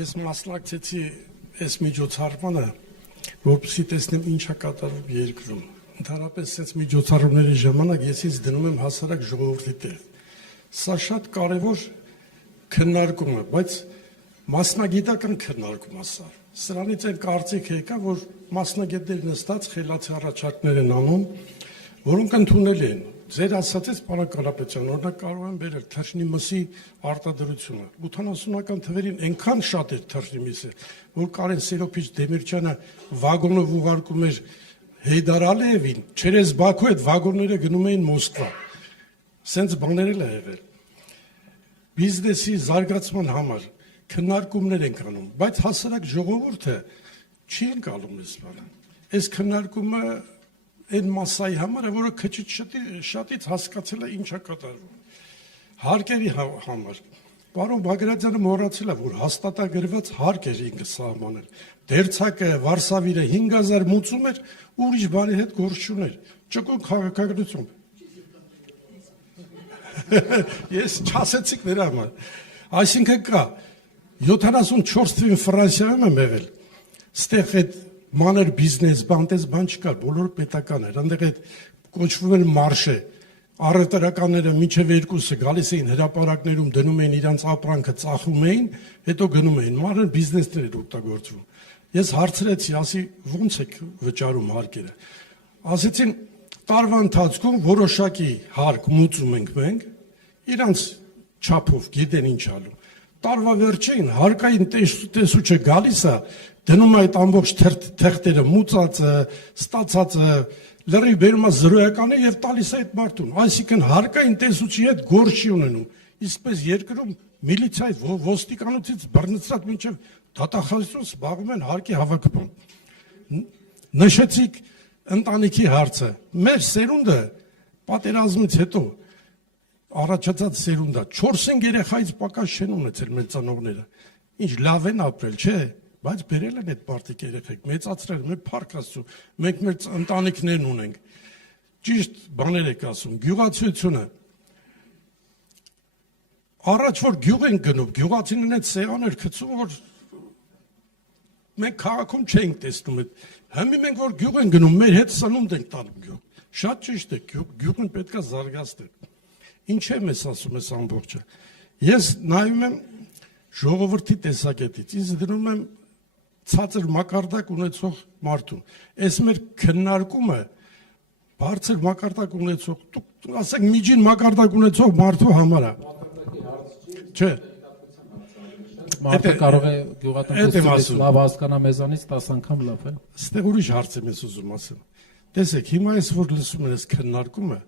Ես մասնակցեցի այս միջոցառմանը, որպեսզի տեսնեմ ինչ է կատարվում երկրում։ Ընդհանրապես այս միջոցառումների ժամանակ ես ինձ դնում եմ հասարակ ժողովրդի տեղ։ Սա շատ կարևոր քննարկում է, բայց մասնագիտական քննարկում է սա։ Սրանից այն կարծիք եկա, որ մասնագետներ նստած խելացի առաջարկներ են անում, որոնք ընդունելի են։ Ձեր ասածից պարոն Կարապետյան, օրինակ կարող եմ վերել թռչնի մսի արտադրությունը։ 80-ական թվերին այնքան շատ էր թռչնի միսը, որ Կարեն Սերոփիչ Դեմիրճյանը վագոնով ուղարկում էր Հեյդար Ալիևին, չերես Բաքու այդ վագոնները գնում էին Մոսկվա։ Սենց բաներ էլ է եղել։ Բիզնեսի զարգացման համար քննարկումներ ենք անում, բայց հասարակ ժողովուրդը չի ընկալում այս բանը։ Այս քննարկումը այն մասայի համար է, որը քչից շատից հասկացել է ինչ է կատարվում։ Հարկերի համար պարոն Բագրատյանը մոռացել է, որ հաստատագրված հարկ էր ինքը սահմանել։ Դերձակը, Վարշավիրը 5000 մուծում էր, ուրիշ բանի հետ գործ չուներ։ Ճկուն քաղաքականություն։ Ես չասեցիք նրա համար։ Այսինքն կա 74 թվին Ֆրանսիայում եմ եղել։ Ստեղ այդ մանր բիզնես, բան չկար, բոլորը պետական էր։ Այնտեղ այդ կոչվում էր մարշե։ Առևտրականները մինչև 2-ը գալիս էին հրապարակներում, դնում էին իրանց ապրանքը, ծախում էին, հետո գնում էին։ Մանր բիզնեսներ էր օգտագործվում։ Ես հարցրեցի, ասի ո՞նց եք վճարում հարկերը։ Ասեցին տարվա ընթացքում որոշակի հարկ մուծում ենք մենք, իրանց չափով գիտեն ինչ ալու։ Տարվա վերջին հարկային տեսուչը գալիս է, դնում այդ ամբողջ թղթերը մուծածը, ստացածը, լրիվ բերում է զրոյականը եւ տալիս է այդ մարդուն։ Այսինքն հարկային տեսուչի հետ գործ չի ունենում։ Իսկպես երկրում միլիցիայի ոստիկանությունից բռնցած մինչև դատախազություն զբաղվում են հարկի հավաքման։ Նշեցիք ընտանիքի հարցը։ Մեր սերունդը պատերազմից հետո առաջացած սերունդը 4-5 երեխայից պակաս չեն ունեցել մեր ծնողները։ Ինչ լավ են ապրել, չէ՞։ Բայց բերել են այդ պարտիկ երեխեք, մեծացրել, մեր փառք Աստծո, մենք մեր ընտանիքներն ունենք։ Ճիշտ բաներ եք ասում, գյուղացիությունը։ Առաջ որ գյուղ են գնում, գյուղացիներն այդ սեղաներ գցում, որ մենք քաղաքում չենք տեսնում այդ։ Հիմա մենք որ գյուղ են գնում, մեր հետ սնունդ ենք տանում գյուղ։ Շատ ճիշտ է, գյուղն պետքա զարգացնել։ Ինչ եմ ես ասում այս ամբողջը։ Ես նայում եմ ժողովրդի տեսակետից, ինձ դնում եմ ցածր մակարդակ ունեցող մարդուն։ Այս մեր քննարկումը բարձր մակարդակ ունեցող, դուք ասեք միջին մակարդակ ունեցող մարդու համար է։ Չէ։ Մարդը կարող է գյուղատնտեսությունից լավ հասկանա մեզանից 10 անգամ լավ է։ Ստեղ ուրիշ հարց եմ ես ուզում ասել։ Տեսեք, հիմա ես որ լսում եմ այս քննարկումը,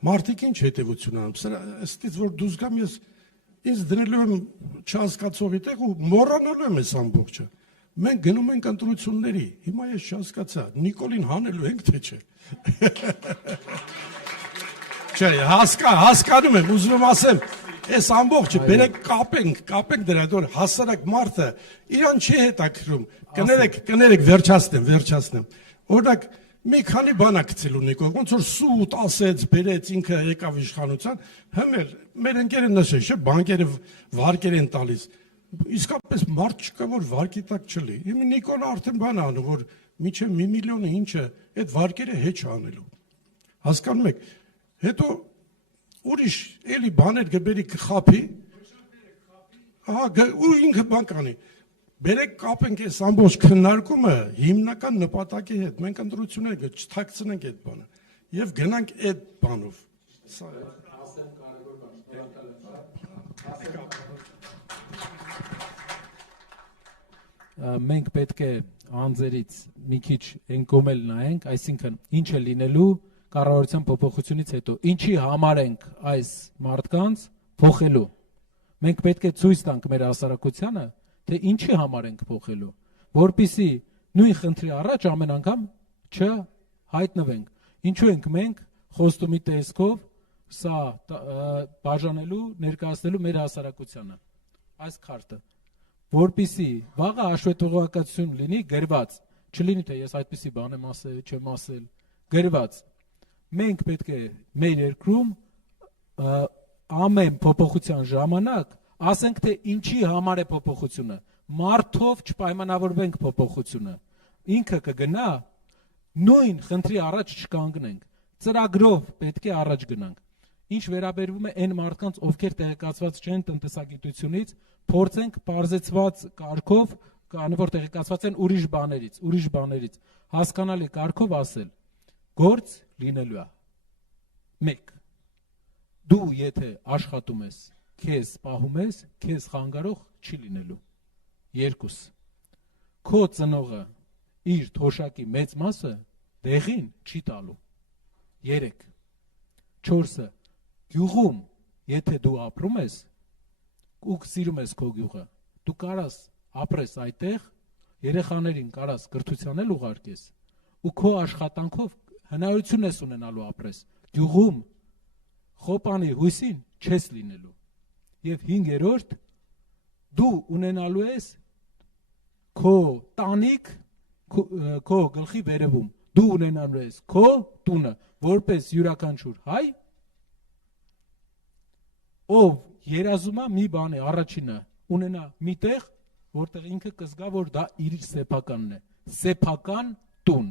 մարդիկ ինչ հետևություն անում։ Սա ըստից որ դուրս գամ ես ինձ դնելու եմ չհասկացողի տեղ ու մոռանալու եմ այս ամբողջը։ Մենք գնում ենք ընտրությունների, հիմա ես չհասկացա, Նիկոլին հանելու ենք թե չէ։ Չէ, հասկանում եմ, ուզում եմ ասեմ, այս ամբողջը բերեք կապենք դրա դոր հասարակ մարդը իրան չի հետաքրում։ Կներեք վերջացնեմ։ Օրինակ մի քանի բան է գցելու Նիկոլ, ոնց որ սուտ ասեց, բերեց, ինքը եկավ իշխանության, մեր ընկերը նշեց, չէ, բանկերը վարկեր են տալիս։ Իսկապես մարդ չկա, որ վարկի տակ չլի։ Հիմա Նիկոլը արդեն բան անում, որ մինչև 1 միլիոնը ինչը այդ վարկերը հեչ անելու։ Հասկանում եք։ Հետո ուրիշ էլի բաներ գբերի կխափի։ Ու ինքը բան կանի։ Բերեք կապենք այս ամբողջ քննարկումը հիմնական նպատակի հետ։ Մենք ընտրություններ չթաքցնենք այդ բանը եւ գնանք այդ բանով։ Սա է։ Մենք պետք է անձերից մի քիչ ընկոմել նայենք, այսինքն ինչ է լինելու կառավարության փոփոխությունից հետո, ինչի համար ենք այս մարդկանց փոխելու։ Մենք պետք է ցույց տանք մեր հասարակությանը, թե ինչի համար ենք փոխելու, որpիսի նույն խնդրի առաջ ամեն անգամ չհայտնվենք։ Ինչու ենք մենք խոստումի տեսքով սա բաժանելու, ներկայացնելու մեր հասարակությանը։ Այս քարտը, որpիսի վաղը հաշվետվողականություն լինի գրված, չլինի թե ես այդպիսի բան եմ ասել, չեմ ասել, գրված։ Մենք պետք է մեր երկրում ամեն փոփոխության ժամանակ ասենք թե ինչի համար է փոփոխությունը, մարդով չպայմանավորվենք փոփոխությունը։ Ինքը կգնա, նույն խնդրի առաջ չկանգնենք։ Ծրագրով պետք է առաջ գնանք։ Ինչ վերաբերվում է այն մարդկանց, ովքեր տեղեկացված չեն տնտեսագիտությունից, փորձենք բարձեցված կարգով, կան որ տեղեկացված են ուրիշ բաներից, հասկանալի կարգով ասել։ Գործ լինելու է։ 1. Դու եթե աշխատում ես, քեզ պահում ես, քեզ խանգարող չի լինելու։ 2. Քո ծնողը իր թոշակի մեծ մասը դեղին չի տալու։ 3. 4. Գյուղում, եթե դու ապրում ես, ու սիրում ես քո գյուղը, դու կարաս ապրես այդտեղ, երեխաներին կարաս կրթության էլ ուղարկես, ու քո աշխատանքով հնարավորություն ես ունենալու ապրես։ Գյուղում խոպանի հույսին չես լինելու։ Եվ 5. Դու ունենալու ես քո տանիք, քո գլխի վերևում, դու ունենալու ես քո տունը, որպես յուրաքանչյուր հայ, ով երազում է մի բանի առաջինը ունենա մի տեղ, որտեղ ինքը կզգա, որ դա իր սեփականն է, սեփական տուն։